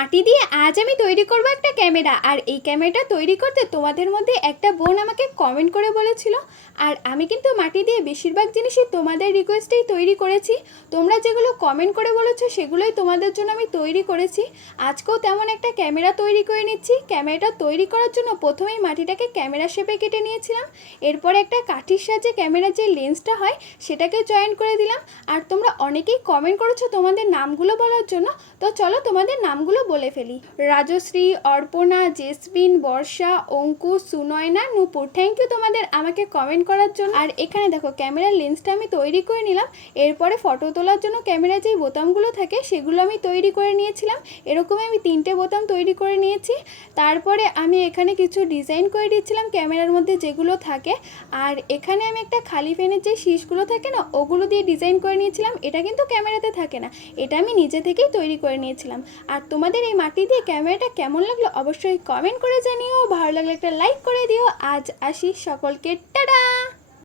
মাটি দিয়ে আজ আমি তৈরি করব একটা ক্যামেরা। আর এই ক্যামেরাটা তৈরি করতে তোমাদের মধ্যে একটা বোন আমাকে কমেন্ট করে বলেছিল, আর আমি কিন্তু মাটি দিয়ে বেশিরভাগ জিনিসই তোমাদের রিকোয়েস্টেই তৈরি করেছি। তোমরা যেগুলো কমেন্ট করে বলেছো সেগুলোই তোমাদের জন্য আমি তৈরি করেছি। আজকেও তেমন একটা ক্যামেরা তৈরি করে নিচ্ছি। ক্যামেরাটা তৈরি করার জন্য প্রথমেই মাটিটাকে ক্যামেরা শেপে কেটে নিয়েছিলাম। এরপর একটা কাঠির সাহায্যে ক্যামেরার যে লেন্সটা হয় সেটাকে জয়েন করে দিলাম। আর তোমরা অনেকেই কমেন্ট করেছো তোমাদের নামগুলো বলার জন্য, তো চলো তোমাদের নামগুলো বলে ফেলি। রাজশ্রী, অর্পণা, জেসমিন, বর্ষা, অঙ্কুশ, সুনয়না, নূপুর। থ্যাংক ইউ তোমাদের আমাকে কমেন্ট করার জন্য। আর এখানে দেখো ক্যামেরার লেন্সটা আমি তৈরি করে নিলাম। এরপরে ফটো তোলার জন্য ক্যামেরার যেই বোতামগুলো থাকে সেগুলো আমি তৈরি করে নিয়েছিলাম। এরকমই আমি 3টে বোতাম তৈরি করে নিয়েছি। তারপরে আমি এখানে কিছু ডিজাইন করে দিচ্ছিলাম ক্যামেরার মধ্যে যেগুলো থাকে। আর এখানে আমি একটা খালি ফ্যানের যে শীষগুলো থাকে না, ওগুলো দিয়ে ডিজাইন করে নিয়েছিলাম। এটা কিন্তু ক্যামেরাতে থাকে না, এটা আমি নিজে থেকেই তৈরি করে নিয়েছিলাম। আর তোমাদের এই মাটি দিয়ে ক্যামেরাটা কেমন লাগলো অবশ্যই কমেন্ট করে জানিও। ভালো লাগলে একটা লাইক করে দিও। আজ আসি, সকলকে টাটা।